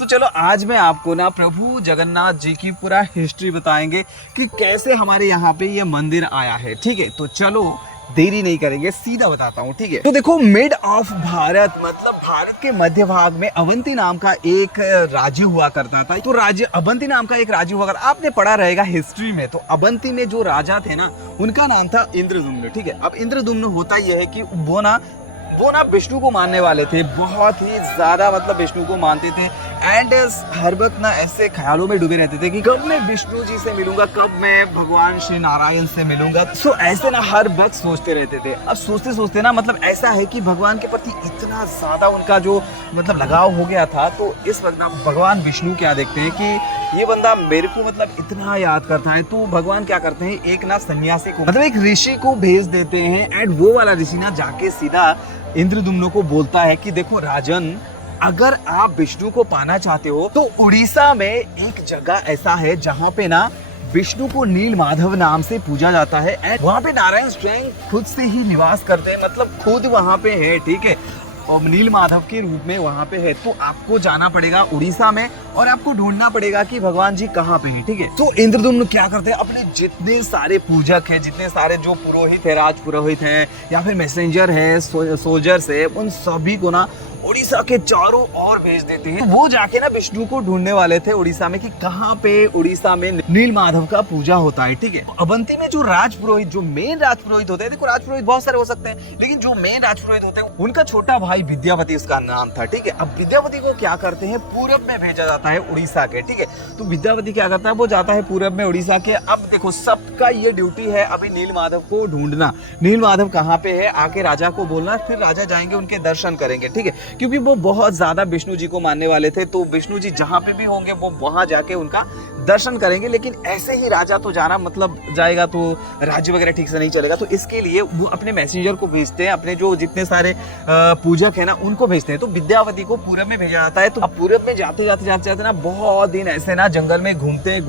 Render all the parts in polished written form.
तो चलो आज मैं आपको ना प्रभु जगन्नाथ जी की पूरा हिस्ट्री बताएंगे कि कैसे हमारे यहाँ पे ये मंदिर आया है। ठीक है, तो चलो देरी नहीं करेंगे, सीधा बताता हूँ। ठीक है, तो देखो मिड ऑफ भारत मतलब भारत के मध्य भाग में अवंती नाम का एक राज्य हुआ करता था। तो राज्य अवंती नाम का एक राज्य हुआ करता, आपने पढ़ा रहेगा हिस्ट्री में। तो अवंती में जो राजा थे ना उनका नाम था इंद्रदुम्न। ठीक है, अब इंद्रदुम्न होता यह है कि वो ना विष्णु को मानने वाले थे, बहुत ही ज्यादा मतलब विष्णु को मानते थे। एंड हर वक्त ना ऐसे ख्यालों में डूबे रहते थे कि कब मैं विष्णु जी से मिलूंगा, कब मैं भगवान श्री नारायण से मिलूंगा। सो ऐसे ना हर वक्त सोचते रहते थे। अब सोचते सोचते ना मतलब ऐसा है कि भगवान के प्रति इतना ज्यादा उनका जो मतलब लगाव हो गया था। तो इस वक्त ना भगवान विष्णु क्या देखते हैं कि ये बंदा मेरे को मतलब इतना याद करता है। तो भगवान क्या करते हैं, एक ना सन्यासी को मतलब एक ऋषि को भेज देते हैं। एंड वो वाला ऋषि ना जाके सीधा इंद्रदुम्न को बोलता है कि देखो राजन, अगर आप विष्णु को पाना चाहते हो तो उड़ीसा में एक जगह ऐसा है जहाँ पे ना विष्णु को नील माधव नाम से पूजा जाता है। एंड वहाँ पे नारायण स्वयं खुद से ही निवास करते हैं, मतलब खुद वहाँ पे है। ठीक है, और नील माधव के रूप में वहाँ पे है। तो आपको जाना पड़ेगा उड़ीसा में और आपको ढूंढना पड़ेगा कि भगवान जी कहाँ पे हैं। ठीक है, तो इंद्रदुम्न क्या करते हैं, अपने जितने सारे पूजक हैं, जितने सारे जो पुरोहित है, राज पुरोहित हैं या फिर मैसेंजर है, सोल्जर्स है, उन सभी को ना उड़ीसा के चारों ओर भेज देते हैं। तो वो जाके ना विष्णु को ढूंढने वाले थे उड़ीसा में कि कहाँ पे उड़ीसा में नील माधव का पूजा होता है। ठीक है, अवंती में जो राज पुरोहित, जो मेन राज पुरोहित होते हैं, देखो राज पुरोहित बहुत सारे हो सकते हैं, लेकिन जो मेन राज पुरोहित होते हैं उनका छोटा भाई विद्यापति उसका नाम था। ठीक है, अब विद्यापति को क्या करते हैं, पूरब में भेजा जाता है उड़ीसा के। ठीक है, तो विद्यापति क्या करता है, वो जाता है पूरब में उड़ीसा के। अब देखो सबका ये ड्यूटी है अभी नील माधव को ढूंढना, नील माधव कहाँ पे है, आके राजा को बोलना, फिर राजा जाएंगे उनके दर्शन करेंगे। ठीक है, क्योंकि वो बहुत ज्यादा विष्णु जी को मानने वाले थे। तो विष्णु जी जहां पे भी होंगे वो वहां जाके उनका दर्शन करेंगे। लेकिन ऐसे ही राजा तो जाना मतलब जाएगा तो राज्य वगैरह ठीक से नहीं चलेगा। तो इसके लिए वो अपने मैसेंजर को भेजते हैं, अपने जो जितने सारे पूजक है ना उनको भेजते हैं। तो विद्यापति को पूरब में भेजा जाता है। तो अब पूरब में जाते जाते ना बहुत दिन ऐसे ना जंगल में घूमते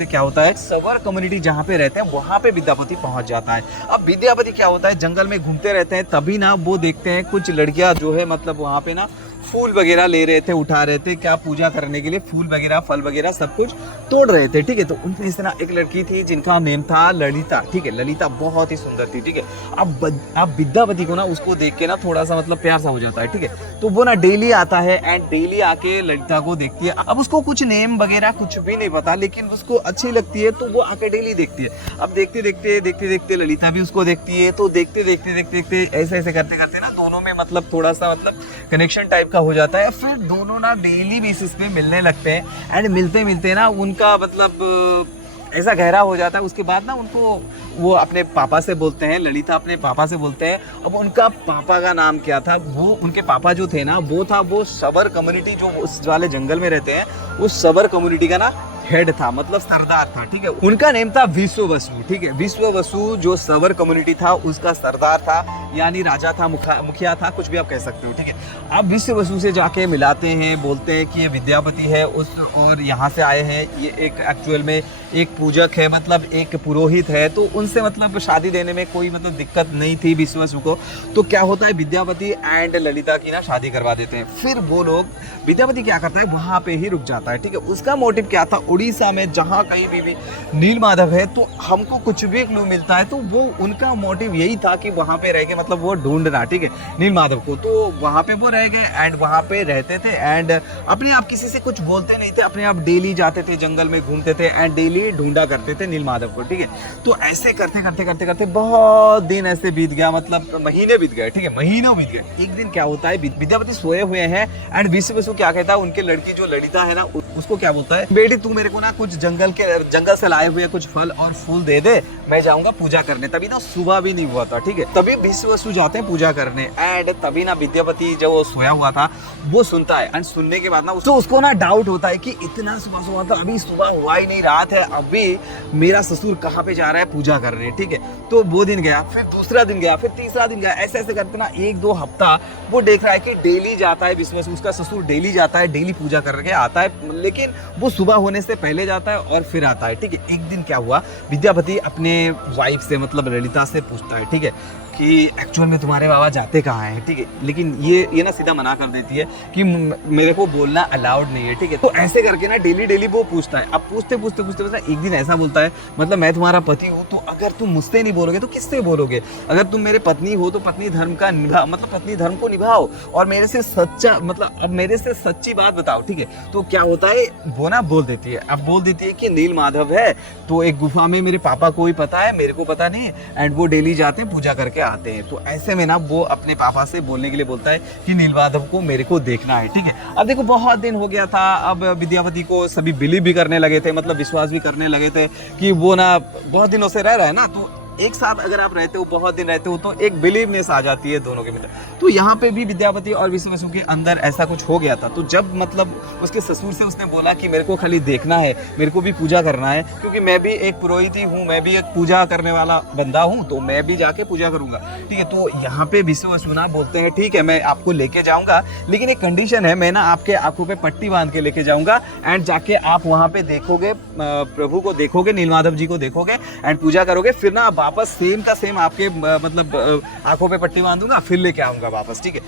क्या होता है, सवर कम्युनिटी जहाँ पे रहते हैं वहां पे विद्यापति पहुंच जाता है। अब विद्यापति क्या होता है, जंगल में घूमते रहते हैं, तभी ना वो देखते हैं कुछ लड़कियां जो है मतलब वहां पे ना फूल वगैरह ले रहे थे, उठा रहे थे, क्या पूजा करने के लिए फूल वगैरह फल वगैरह सब कुछ तोड़ रहे थे। ठीक है, तो उनमें से ना एक लड़की थी जिनका नेम था ललिता। ठीक है, ललिता बहुत ही सुंदर थी। ठीक है, अब विद्यापति को ना उसको देख के ना थोड़ा सा मतलब प्यार सा हो जाता है। ठीक है, तो वो ना डेली आता है एंड डेली आके ललिता को देखती है। अब उसको कुछ नेम वगैरह कुछ भी नहीं पता, लेकिन उसको अच्छी लगती है तो वो आके डेली देखती है। अब देखते ललिता भी उसको देखती है। तो देखते ऐसे करते ना दोनों में मतलब थोड़ा सा मतलब कनेक्शन टाइप हो जाता है। फिर दोनों ना डेली बेसिस पे मिलने लगते हैं एंड मिलते ना उनका मतलब ऐसा गहरा हो जाता है। उसके बाद ना उनको वो अपने पापा से बोलते हैं, ललिता अपने पापा से बोलते हैं। अब उनका पापा का नाम क्या था, वो उनके पापा जो थे ना वो सबर कम्युनिटी जो उस वाले जंगल में रहते हैं, उस सबर कम्युनिटी का ना हेड था, मतलब सरदार था। ठीक है, उनका नेम था विश्व वसु। ठीक है, विश्व वसु जो सवर कम्युनिटी था उसका सरदार था, यानी राजा था, मुखिया था, कुछ भी आप कह सकते हो। ठीक है, अब विश्व वसु से जाके मिलाते हैं, बोलते हैं कि ये विद्यापति है उस और यहाँ से आए हैं, ये एक एक्चुअल में एक पूजक है, मतलब एक पुरोहित है। तो उनसे मतलब शादी देने में कोई मतलब दिक्कत नहीं थी विश्व वसु को। तो क्या होता है, विद्यापति एंड ललिता की ना शादी करवा देते हैं। फिर वो लोग, विद्यापति क्या करता है, वहां पे ही रुक जाता है। ठीक है, उसका मोटिव क्या था, उड़ीसा में जहाँ कहीं भी नील माधव है तो हमको कुछ भी क्लू मिलता है। तो वो उनका मोटिव यही था कि वहां पे रह के मतलब वो ढूंढना। ठीक है, नील माधव को। तो वहां पे वो रह गए एंड वहां पे रहते थे एंड अपने आप किसी से कुछ बोलते नहीं थे, अपने आप डेली जाते थे, जंगल में घूमते थे एंड डेली ढूंढा करते थे नील माधव को। ठीक है, तो ऐसे करते बहुत दिन ऐसे बीत गया, मतलब महीने बीत गए। ठीक है, महीनों बीत गए। एक दिन क्या होता है, विद्यापति सोए हुए हैं एंड विश्व वसु क्या कहता है, उनकी लड़की जो ललिता है ना उसको क्या बोलता है, बेटी तू मेरे को ना कुछ जंगल से लाए हुए कुछ फल और फूल दे दे, मैं जाऊंगा पूजा करने। तभी ना सुबह भी नहीं हुआ था। ठीक है, तभी विश्व वसु जाते हैं पूजा करने एंड तभी ना विद्यापति जो सोया हुआ था वो सुनता है एंड सुनने के बाद ना उसको ना डाउट होता है कि इतना सुबह था, अभी सुबह हुआ ही नहीं, रात है, अभी मेरा ससुर कहाँ पे जा रहा है पूजा करने। ठीक है, तो वो दिन गया, फिर दूसरा दिन गया, फिर तीसरा दिन गया, ऐसे करते ना 1-2 हफ्ता वो देख रहा है कि डेली जाता है विश्व वसु, उसका ससुर डेली जाता है, डेली पूजा करके आता है, लेकिन वो सुबह होने से पहले जाता है और फिर आता है। ठीक है, एक दिन क्या हुआ, विद्यापति अपने वाइफ से मतलब ललिता से पूछता है, ठीक है, कि एक्चुअल में तुम्हारे बाबा जाते कहाँ हैं, ठीक है। लेकिन ये ना सीधा मना कर देती है कि मेरे को बोलना अलाउड नहीं है, ठीक है। तो ऐसे करके ना डेली डेली वो पूछता है। अब पूछते पूछते पूछते पूछते एक दिन ऐसा बोलता है, मतलब मैं तुम्हारा पति हूँ, तो अगर तुम मुझसे नहीं बोलोगे तो किससे बोलोगे? अगर तुम मेरे पत्नी हो तो पत्नी धर्म का मतलब पत्नी धर्म को निभाओ और मेरे से सच्चा मतलब अब मेरे से सच्ची बात बताओ, ठीक है। तो क्या होता है, वो ना बोल देती है, अब बोल देती है कि नील माधव है तो एक गुफा में मेरे पापा को ही पता है, मेरे को पता नहीं, एंड वो डेली जाते हैं, पूजा करके आते हैं। तो ऐसे में ना वो अपने पापा से बोलने के लिए बोलता है कि नील माधव को मेरे को देखना है, ठीक है। अब देखो बहुत दिन हो गया था, अब विद्यापति को सभी बिलीव भी करने लगे थे, मतलब विश्वास भी करने लगे थे कि वो ना बहुत दिनों से रह रहा है ना, तो एक साथ अगर आप रहते हो, बहुत दिन रहते हो, तो एक बिलीवनेस आ जाती है दोनों के भीतर। तो यहाँ पे भी विद्यापति और विश्वासु के अंदर ऐसा कुछ हो गया था। तो जब मतलब उसके ससुर से उसने बोला कि मेरे को खाली देखना है, मेरे को भी पूजा करना है, क्योंकि मैं भी एक पुरोहित ही हूँ, मैं भी एक पूजा करने वाला बंदा हूँ, तो मैं भी जाके पूजा करूंगा, ठीक है। तो यहाँ पे विश्वासु ना बोलते हैं, ठीक है मैं आपको लेके जाऊंगा, लेकिन एक कंडीशन है, मैं ना आपके आंखों पे पट्टी बांध के लेके जाऊंगा, एंड जाके आप वहाँ पे देखोगे, प्रभु को देखोगे, नीलमाधव जी को देखोगे एंड पूजा करोगे, फिर ना वापस सेम का सेम आपके मतलब आंखों पे पट्टी बांधूंगा, फिर लेके आऊंगा वापस, ठीक है।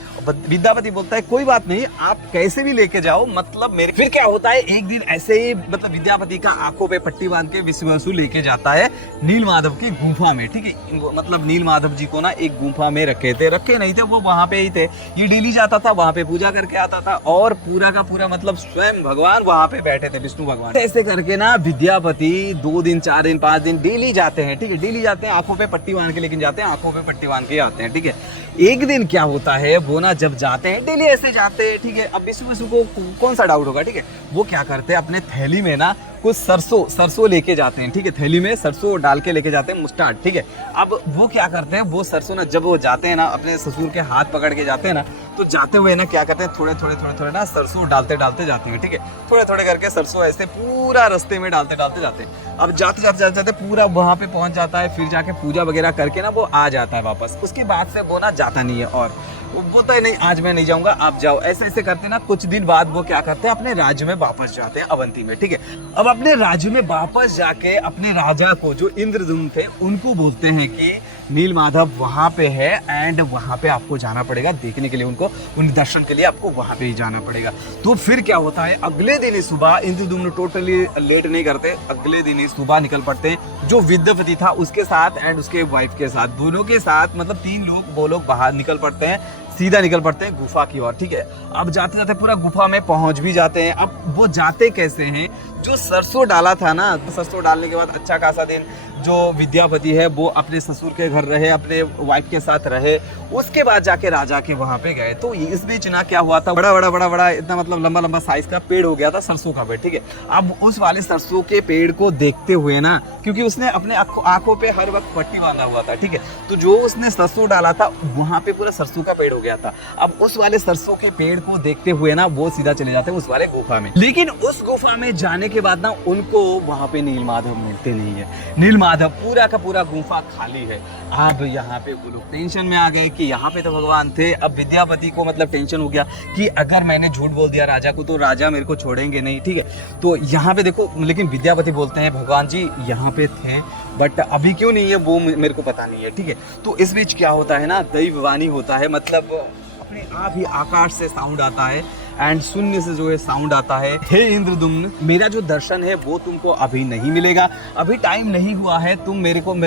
विद्यापति बोलता है कोई बात नहीं, आप कैसे भी लेके जाओ, मतलब मेरे। फिर क्या होता है, एक दिन ऐसे ही मतलब विद्यापति का आंखों पे पट्टी बांध के विश्वासु लेके जाता है नीलमाधव की गुफा में, ठीक है। मतलब नीलमाधव जी को ना एक गुफा में रखे नहीं थे, वो वहां पे ही थे। ये डेली जाता था, वहां पे पूजा करके आता था, और पूरा का पूरा मतलब स्वयं भगवान वहां पे बैठे थे, विष्णु भगवान। ऐसे करके ना विद्यापति 2 दिन 4 दिन 5 दिन डेली जाते हैं, ठीक है, डेली जाते हैं, आंखों पे पट्टी बांध के लेकिन जाते हैं, आंखों पे पट्टी बांध के आते हैं, ठीक है। एक दिन क्या होता है, वो ना जब जाते हैं, डेली ऐसे जाते हैं, ठीक है। अब विश्वासु को कौन सा डाउट होगा, ठीक है। वो क्या करते हैं, अपने थैली में ना कुछ सरसों लेके जाते हैं, ठीक है, थैली में सरसों डाल के लेके जाते हैं, मुस्टार्ड, ठीक है। अब वो क्या करते हैं, वो सरसों ना जब वो जाते हैं ना, अपने ससुर के हाथ पकड़ के जाते हैं ना, तो जाते हुए ना क्या करते हैं, थोड़े थोड़े ना सरसों डालते जाते हैं, ठीक है। थोड़े थोड़े करके सरसों ऐसे पूरा रास्ते में डालते जाते हैं। अब जाते पूरा वहां पे पहुंच जाता है, फिर जाके पूजा वगैरह करके ना वो आ जाता है वापस। उसके बाद से वो ना जाता नहीं है, और वो बोलता है नहीं आज मैं नहीं जाऊंगा, आप जाओ। ऐसे ऐसे करते ना कुछ दिन बाद वो क्या करते हैं, अपने राज्य में वापस जाते हैं, अवंती में, ठीक है। अब अपने राज्य में वापस जाके अपने राजा को, जो इंद्रद्युम्न थे, उनको बोलते हैं कि नीलमाधव वहां पे है, एंड वहां पे आपको जाना पड़ेगा देखने के लिए, उनको उन दर्शन के लिए आपको वहां पे ही जाना पड़ेगा। तो फिर क्या होता है, अगले दिन ही सुबह, इंद्रद्युम्न टोटली लेट नहीं करते, अगले दिन ही सुबह निकल पड़ते, जो विद्यापति था उसके साथ एंड उसके वाइफ के साथ, दोनों के साथ, मतलब 3 लोग, वो लोग बाहर निकल पड़ते हैं, सीधा निकल पड़ते हैं गुफा की ओर, ठीक है। अब जाते जाते पूरा गुफा में पहुंच भी जाते हैं। अब वो जाते कैसे हैं, जो सरसों डाला था ना, सरसों डालने के बाद अच्छा खासा दिन जो विद्यापति है वो अपने ससुर के घर रहे, अपने वाइफ के साथ रहे, उसके बाद जाके राजा के वहां पे गए। तो इस बीच ना क्या हुआ था, बड़ा इतना मतलब लंबा साइज का पेड़ हो गया था, सरसों का पेड़, ठीक है। अब उस वाले सरसों के पेड़ को देखते हुए ना, क्योंकि उसने अपने आंखों पे हर वक्त पट्टी बांधा हुआ था, ठीक है, तो जो उसने सरसों डाला था वहां पे पूरा सरसों का पेड़ हो गया था। अब उस वाले सरसों के पेड़ को देखते हुए ना वो सीधा चले जाते हैं उस वाले गुफा में। लेकिन उस गुफा में जाने के बाद ना उनको वहां पे नीलमाधव मिलते नहीं है। नीलमाधव पूरा का पूरा गुफा खाली है। अब यहाँ पे वो लोग टेंशन में आ गए कि यहाँ पे तो भगवान थे। अब विद्यापति को मतलब टेंशन हो गया कि अगर मैंने झूठ बोल दिया राजा को तो राजा मेरे को छोड़ेंगे नहीं, ठीक है। तो यहाँ पे देखो, लेकिन विद्यापति बोलते हैं भगवान जी यहाँ पे थे, बट अभी क्यों नहीं है वो मेरे को पता नहीं है, ठीक है। तो इस बीच क्या होता है ना, दैववाणी होता है, मतलब अपने आप ही आकाश से साउंड आता है एंड शून्य से जो है साउंड आता है, हे इंद्रद्युम्न, मेरा जो दर्शन है वो तुमको अभी नहीं मिलेगा, अभी टाइम नहीं हुआ है, तुम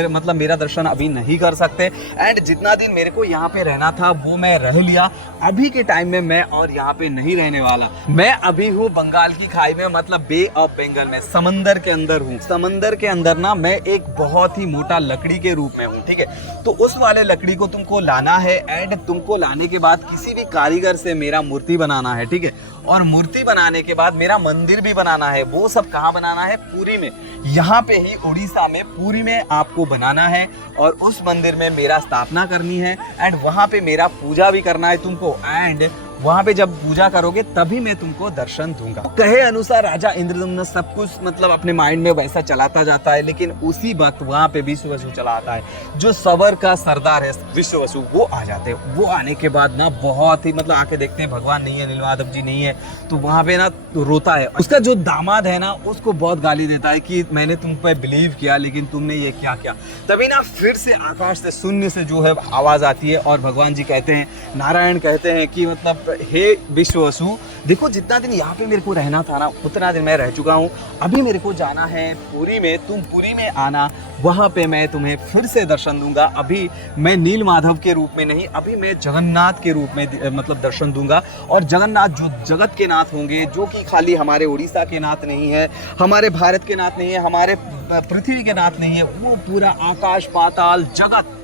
मतलब मेरा दर्शन अभी नहीं कर सकते, एंड जितना दिन मेरे को यहाँ पे रहना था वो मैं रह लिया, अभी के टाइम में मैं और यहाँ पे नहीं रहने वाला। मैं अभी हूँ बंगाल की खाई में, मतलब बे ऑफ बंगाल में, समंदर के अंदर हूँ। समंदर के अंदर ना मैं एक बहुत ही मोटा लकड़ी के रूप में हूँ, ठीक है। तो उस वाले लकड़ी को तुमको लाना है, एंड तुमको लाने के बाद किसी भी कारीगर से मेरा मूर्ति बनाना है, ठीक है। और मूर्ति बनाने के बाद मेरा मंदिर भी बनाना है। वो सब कहाँ बनाना है, पुरी में, यहाँ पे ही उड़ीसा में पुरी में आपको बनाना है, और उस मंदिर में मेरा स्थापना करनी है, एंड वहाँ पे मेरा पूजा भी करना है तुमको, एंड वहां पे जब पूजा करोगे तभी मैं तुमको दर्शन दूंगा। कहे अनुसार राजा इंद्रदम्न सब कुछ मतलब अपने माइंड में वैसा चलाता जाता है, लेकिन उसी वक्त वहां पे विश्ववसु चला आता है। जो सबर का सरदार है विश्ववसु, वो आ जाते हैं। वो आने के बाद ना बहुत ही मतलब आके देखते हैं भगवान नहीं है, नीलमाधव जी नहीं है, तो वहां पे ना रोता है। उसका जो दामाद है ना उसको बहुत गाली देता है कि मैंने तुम पे बिलीव किया लेकिन तुमने ये क्या किया। तभी ना फिर से आकाश से शून्य से जो है आवाज आती है और भगवान जी कहते हैं, नारायण कहते हैं कि मतलब हे विश्ववसु, देखो जितना दिन यहाँ पे मेरे को रहना था ना उतना दिन मैं रह चुका हूँ। अभी मेरे को जाना है पुरी में, तुम पुरी में आना, वहाँ पे मैं तुम्हें फिर से दर्शन दूंगा। अभी मैं नीलमाधव के रूप में नहीं, अभी मैं जगन्नाथ के रूप में मतलब दर्शन दूंगा। और जगन्नाथ जो जगत के नाथ होंगे, जो कि खाली हमारे उड़ीसा के नाथ नहीं है, हमारे भारत के नाथ नहीं है, हमारे पृथ्वी के नाथ नहीं है, वो पूरा आकाश पाताल जगत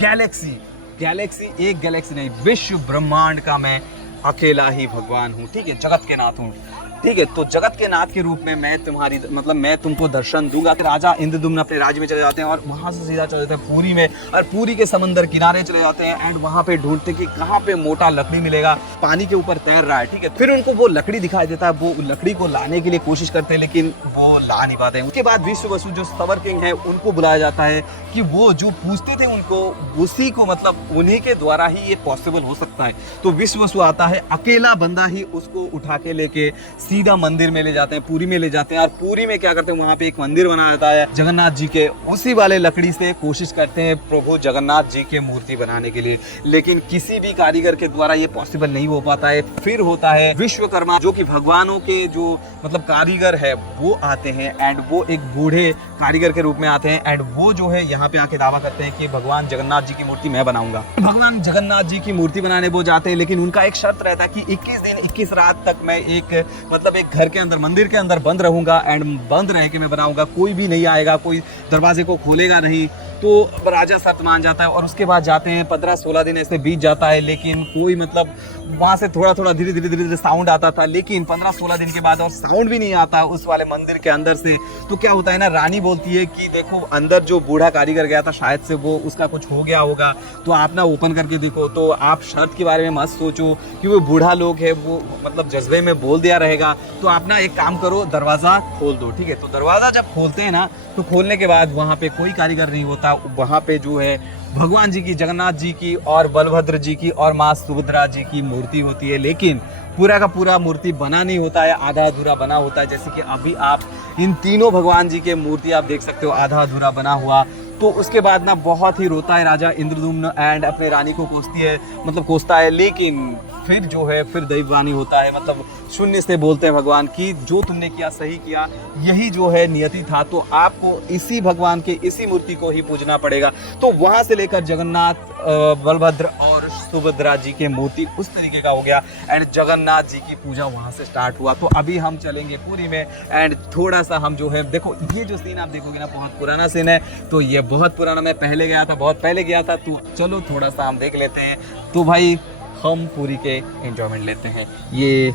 गैलेक्सी एक गैलेक्सी नहीं, विश्व ब्रह्मांड का मैं अकेला ही भगवान हूँ। ठीक है, जगत के नाथ हूँ। ठीक है, तो जगत के नाथ के रूप में मैं तुम्हारी मतलब मैं तुमको दर्शन दूंगा। राजा इंद्रदुम्न अपने राज्य में चले जाते हैं और वहां से सीधा चले जाते हैं पुरी में, और पुरी के समंदर किनारे चले जाते हैं एंड वहां पे ढूंढते कि कहाँ पे मोटा लकड़ी मिलेगा, पानी के ऊपर तैर रहा है। ठीक है, फिर उनको वो लकड़ी दिखाई देता है, वो लकड़ी को लाने के लिए कोशिश करते हैं लेकिन वो ला नहीं पाते हैं। उसके बाद विश्ववसु जो सबर किंग है उनको बुलाया जाता है कि वो जो पूछते थे उनको, उसी को मतलब उन्हीं के द्वारा ही ये पॉसिबल हो सकता है। तो विश्ववसु आता है, अकेला बंदा ही उसको उठा के लेके सीधा मंदिर में ले जाते हैं, पुरी में ले जाते हैं। और पुरी में क्या करते हैं, वहां पे एक मंदिर बनाया जाता है जगन्नाथ जी के, उसी वाले लकड़ी से कोशिश करते हैं प्रभु जगन्नाथ जी के मूर्ति बनाने के लिए, लेकिन किसी भी कारीगर के द्वारा ये पॉसिबल नहीं हो पाता है। फिर होता है विश्वकर्मा, जो कि भगवानों के जो मतलब कारीगर है वो आते हैं एंड वो एक बूढ़े कारीगर के रूप में आते हैं एंड वो जो है यहाँ पे आके दावा करते हैं कि भगवान जगन्नाथ जी की मूर्ति मैं बनाऊंगा। भगवान जगन्नाथ जी की मूर्ति बनाने वो जाते हैं, लेकिन उनका एक शर्त रहता है कि 21 दिन 21 रात तक मैं एक मतलब एक घर के अंदर, मंदिर के अंदर बंद रहूंगा एंड बंद रह के मैं बनाऊंगा, कोई भी नहीं आएगा, कोई दरवाजे को खोलेगा नहीं। तो राजा शर्त मान जाता है और उसके बाद जाते हैं, 15-16 दिन ऐसे बीत जाता है, लेकिन कोई मतलब वहां से थोड़ा थोड़ा धीरे धीरे साउंड आता था, लेकिन 15-16 दिन के बाद और साउंड भी नहीं आता उस वाले मंदिर के अंदर से। तो क्या होता है ना, रानी बोलती है कि देखो अंदर जो बूढ़ा कारीगर गया था शायद से वो उसका कुछ हो गया होगा, तो आप ना ओपन करके देखो। तो आप शर्त के बारे में मत सोचो कि वो बूढ़ा लोग है, वो मतलब जज्बे में बोल दिया रहेगा, तो आप ना एक काम करो, दरवाजा खोल दो। ठीक है, तो दरवाजा जब खोलते हैं ना, तो खोलने के बाद वहाँ पे कोई कारीगर नहीं होता, वहाँ पे जो है भगवान जी की, जगन्नाथ जी की और बलभद्र जी की और माँ सुभद्रा जी की मूर्ति होती है, लेकिन पूरा का पूरा मूर्ति बना नहीं होता है, आधा अधूरा बना होता है। जैसे कि अभी आप इन तीनों भगवान जी के मूर्ति आप देख सकते हो, आधा अधूरा बना हुआ। तो उसके बाद ना बहुत ही रोता है राजा इंद्रदुम्न एंड अपने रानी को कोसता है, लेकिन फिर जो है फिर दैववाणी होता है, मतलब शून्य से बोलते हैं भगवान की जो तुमने किया सही किया, यही जो है नियति था, तो आपको इसी भगवान के इसी मूर्ति को ही पूजना पड़ेगा। तो वहां से लेकर जगन्नाथ, बलभद्र और सुभद्रा जी के मूर्ति उस तरीके का हो गया एंड जगन्नाथ जी की पूजा वहां से स्टार्ट हुआ। तो अभी हम चलेंगे पुरी में एंड थोड़ा सा हम जो है, देखो ये जो सीन आप देखोगे ना बहुत पुराना सीन है, तो ये बहुत पुराना, मैं पहले गया था, बहुत पहले गया था, तो चलो थोड़ा सा हम देख लेते हैं। तो भाई हम पुरी के एंजॉयमेंट लेते हैं। ये